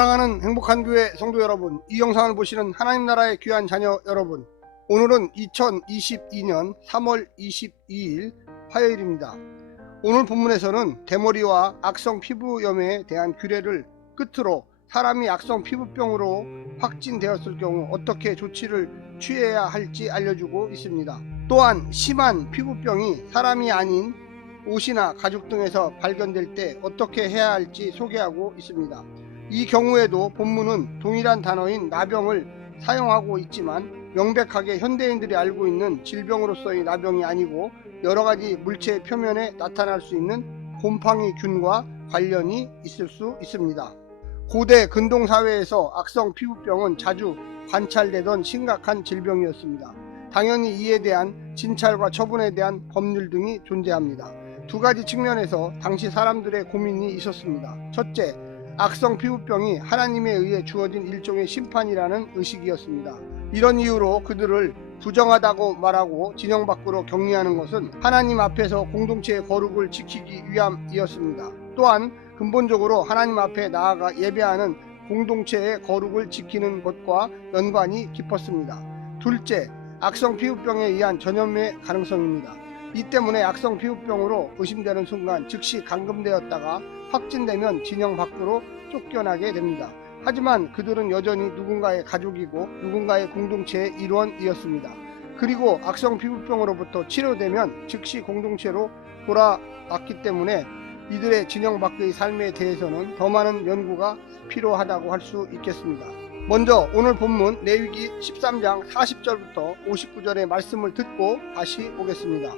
사랑하는 행복한 교회 성도 여러분, 이 영상을 보시는 하나님 나라의 귀한 자녀 여러분, 오늘은 2022년 3월 22일 화요일입니다. 오늘 본문에서는 대머리와 악성 피부염에 대한 규례를 끝으로 사람이 악성 피부병으로 확진되었을 경우 어떻게 조치를 취해야 할지 알려주고 있습니다. 또한 심한 피부병이 사람이 아닌 옷이나 가죽 등에서 발견될 때 어떻게 해야 할지 소개하고 있습니다. 이 경우에도 본문은 동일한 단어인 나병을 사용하고 있지만 명백하게 현대인들이 알고 있는 질병으로서의 나병이 아니고 여러가지 물체 표면에 나타날 수 있는 곰팡이균과 관련이 있을 수 있습니다. 고대 근동사회에서 악성 피부병은 자주 관찰되던 심각한 질병이었습니다. 당연히 이에 대한 진찰과 처분에 대한 법률 등이 존재합니다. 두 가지 측면에서 당시 사람들의 고민이 있었습니다. 첫째, 악성 피부병이 하나님에 의해 주어진 일종의 심판이라는 의식이었습니다. 이런 이유로 그들을 부정하다고 말하고 진영 밖으로 격리하는 것은 하나님 앞에서 공동체의 거룩을 지키기 위함이었습니다. 또한 근본적으로 하나님 앞에 나아가 예배하는 공동체의 거룩을 지키는 것과 연관이 깊었습니다. 둘째, 악성 피부병에 의한 전염의 가능성입니다. 이 때문에 악성 피부병으로 의심되는 순간 즉시 감금되었다가 확진되면 진영 밖으로 쫓겨나게 됩니다. 하지만 그들은 여전히 누군가의 가족이고 누군가의 공동체의 일원이었습니다. 그리고 악성 피부병으로부터 치료되면 즉시 공동체로 돌아왔기 때문에 이들의 진영 밖의 삶에 대해서는 더 많은 연구가 필요하다고 할 수 있겠습니다. 먼저 오늘 본문 레위기 13장 40절부터 59절의 말씀을 듣고 다시 보겠습니다.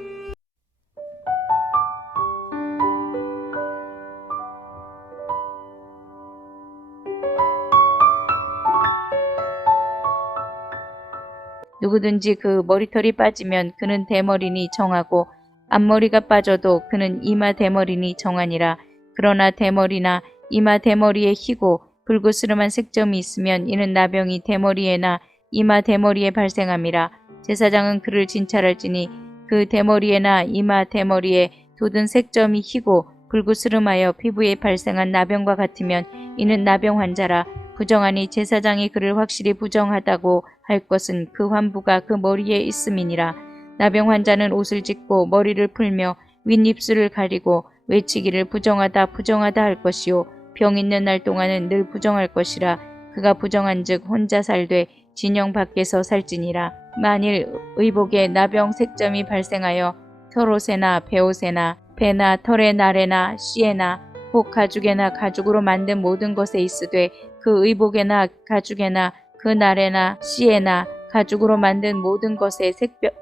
누구든지 그 머리털이 빠지면 그는 대머리니 정하고 앞머리가 빠져도 그는 이마 대머리니 정하니라. 그러나 대머리나 이마 대머리에 희고 불그스름한 색점이 있으면 이는 나병이 대머리에나 이마 대머리에 발생함이라. 제사장은 그를 진찰할지니 그 대머리에나 이마 대머리에 돋은 색점이 희고 불그스름하여 피부에 발생한 나병과 같으면 이는 나병 환자라. 부정하니 제사장이 그를 확실히 부정하다고 할 것은 그 환부가 그 머리에 있음이니라. 나병 환자는 옷을 찢고 머리를 풀며 윗입술을 가리고 외치기를 부정하다 부정하다 할 것이요 병 있는 날 동안은 늘 부정할 것이라. 그가 부정한즉 혼자 살되 진영 밖에서 살지니라. 만일 의복에 나병 색점이 발생하여 털옷에나 베옷에나 배나 털의 날에나 씨에나 혹 가죽에나 가죽으로 만든 모든 것에 있으되 그 의복에나 가죽에나 그 날에나 씨에나 가죽으로 만든 모든 것에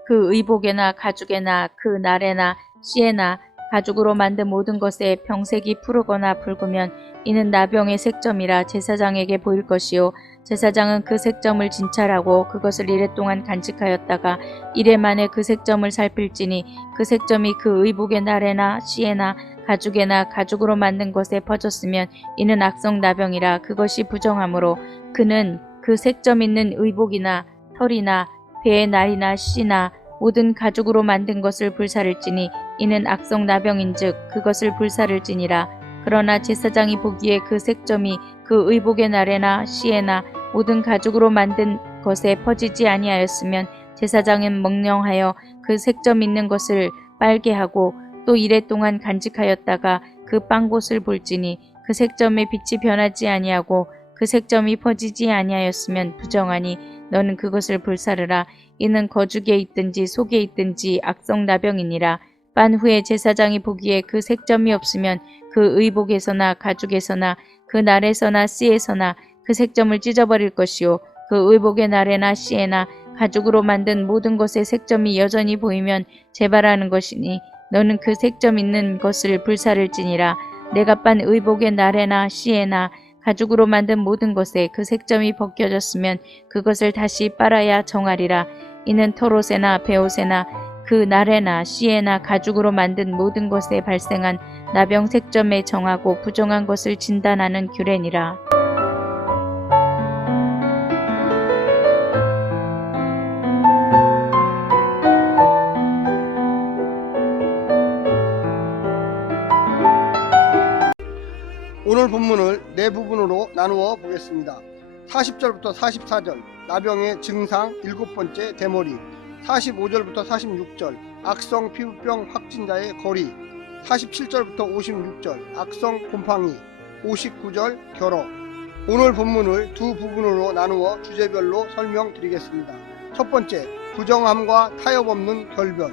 그 의복에나 가죽에나 그 날에나 씨에나 가죽으로 만든 모든 것에 병색이 푸르거나 붉으면 이는 나병의 색점이라 제사장에게 보일 것이요 제사장은 그 색점을 진찰하고 그것을 이레 동안 간직하였다가 이레 만에 그 색점을 살필지니 그 색점이 그 의복의 날에나 씨에나 가죽에나 가죽으로 만든 것에 퍼졌으면 이는 악성 나병이라. 그것이 부정하므로 그는 그 색점 있는 의복이나 털이나 배의 날이나 씨나 모든 가죽으로 만든 것을 불사를지니 이는 악성 나병인즉 그것을 불사를지니라. 그러나 제사장이 보기에 그 색점이 그 의복의 날에나 씨에나 모든 가죽으로 만든 것에 퍼지지 아니하였으면 제사장은 명령하여 그 색점 있는 것을 빨게 하고 또 이레 동안 간직하였다가 그 빵곳을 볼지니 그 색점의 빛이 변하지 아니하고 그 색점이 퍼지지 아니하였으면 부정하니 너는 그것을 불사르라. 이는 거죽에 있든지 속에 있든지 악성 나병이니라. 빤 후에 제사장이 보기에 그 색점이 없으면 그 의복에서나 가죽에서나 그 날에서나 씨에서나 그 색점을 찢어버릴 것이요 그 의복의 날에나 씨에나 가죽으로 만든 모든 것의 색점이 여전히 보이면 재발하는 것이니 너는 그 색점 있는 것을 불사를지니라. 내가 빤 의복의 날에나 씨에나 가죽으로 만든 모든 것에 그 색점이 벗겨졌으면 그것을 다시 빨아야 정하리라. 이는 털옷에나 베옷에나 그 날에나 씨에나 가죽으로 만든 모든 것에 발생한 나병 색점에 정하고 부정한 것을 진단하는 규례니라. 오늘 본문을 네 부분으로 나누어 보겠습니다. 40절부터 44절 나병의 증상 7번째 대머리, 45절부터 46절 악성 피부병 확진자의 거리, 47절부터 56절 악성 곰팡이, 59절 결어. 오늘 본문을 두 부분으로 나누어 주제별로 설명드리겠습니다. 첫 번째, 부정함과 타협 없는 결별.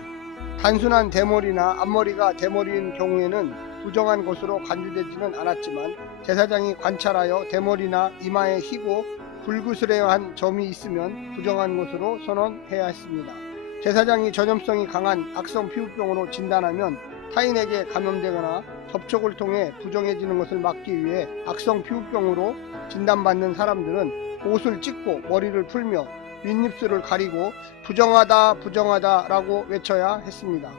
단순한 대머리나 앞머리가 대머리인 경우에는 부정한 것으로 간주되지는 않았지만 제사장이 관찰하여 대머리나 이마에 희고 불그스레한 점이 있으면 부정한 것으로 선언해야 했습니다. 제사장이 전염성이 강한 악성 피부병으로 진단하면 타인에게 감염되거나 접촉을 통해 부정해지는 것을 막기 위해 악성 피부병으로 진단받는 사람들은 옷을 찢고 머리를 풀며 윗입술을 가리고 부정하다 부정하다 라고 외쳐야 했습니다.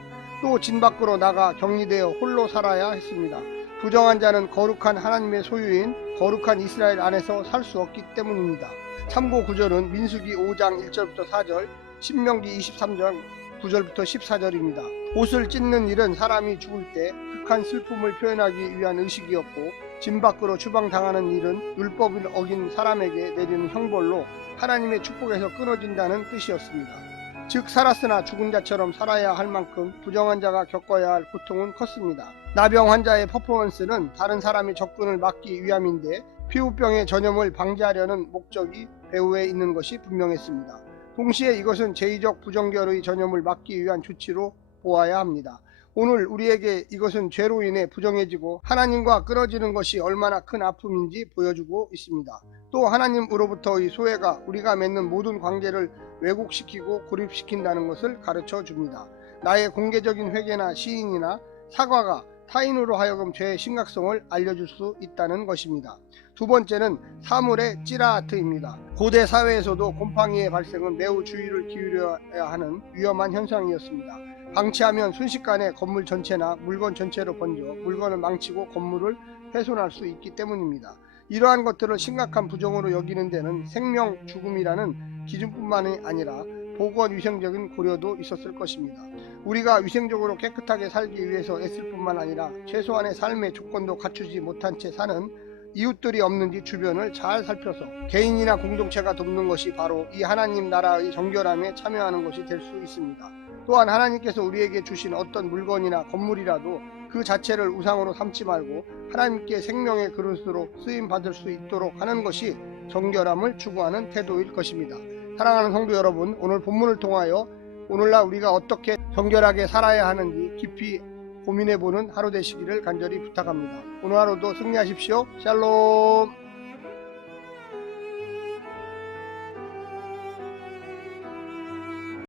또 진 밖으로 나가 격리되어 홀로 살아야 했습니다. 부정한 자는 거룩한 하나님의 소유인 거룩한 이스라엘 안에서 살 수 없기 때문입니다. 참고 구절은 민수기 5장 1절부터 4절, 신명기 23장 9절부터 14절입니다. 옷을 찢는 일은 사람이 죽을 때 극한 슬픔을 표현하기 위한 의식이었고, 진 밖으로 추방당하는 일은 율법을 어긴 사람에게 내리는 형벌로 하나님의 축복에서 끊어진다는 뜻이었습니다. 즉 살았으나 죽은 자처럼 살아야 할 만큼 부정한 자가 겪어야 할 고통은 컸습니다. 나병 환자의 퍼포먼스는 다른 사람의 접근을 막기 위함인데 피부병의 전염을 방지하려는 목적이 배후에 있는 것이 분명했습니다. 동시에 이것은 제의적 부정결의 전염을 막기 위한 조치로 보아야 합니다. 오늘 우리에게 이것은 죄로 인해 부정해지고 하나님과 끊어지는 것이 얼마나 큰 아픔인지 보여주고 있습니다. 또 하나님으로부터의 소외가 우리가 맺는 모든 관계를 왜곡시키고 고립시킨다는 것을 가르쳐 줍니다. 나의 공개적인 회개나 시인이나 사과가 타인으로 하여금 죄의 심각성을 알려줄 수 있다는 것입니다. 두 번째는 사물의 찌라아트입니다. 고대 사회에서도 곰팡이의 발생은 매우 주의를 기울여야 하는 위험한 현상이었습니다. 방치하면 순식간에 건물 전체나 물건 전체로 번져 물건을 망치고 건물을 훼손할 수 있기 때문입니다. 이러한 것들을 심각한 부정으로 여기는 데는 생명 죽음이라는 기준뿐만이 아니라 보건위생적인 고려도 있었을 것입니다. 우리가 위생적으로 깨끗하게 살기 위해서 애쓸 뿐만 아니라 최소한의 삶의 조건도 갖추지 못한 채 사는 이웃들이 없는지 주변을 잘 살펴서 개인이나 공동체가 돕는 것이 바로 이 하나님 나라의 정결함에 참여하는 것이 될 수 있습니다. 또한 하나님께서 우리에게 주신 어떤 물건이나 건물이라도 그 자체를 우상으로 삼지 말고 하나님께 생명의 그릇으로 쓰임받을 수 있도록 하는 것이 정결함을 추구하는 태도일 것입니다. 사랑하는 성도 여러분, 오늘 본문을 통하여 오늘날 우리가 어떻게 정결하게 살아야 하는지 깊이 고민해보는 하루 되시기를 간절히 부탁합니다. 오늘 하루도 승리하십시오. 샬롬.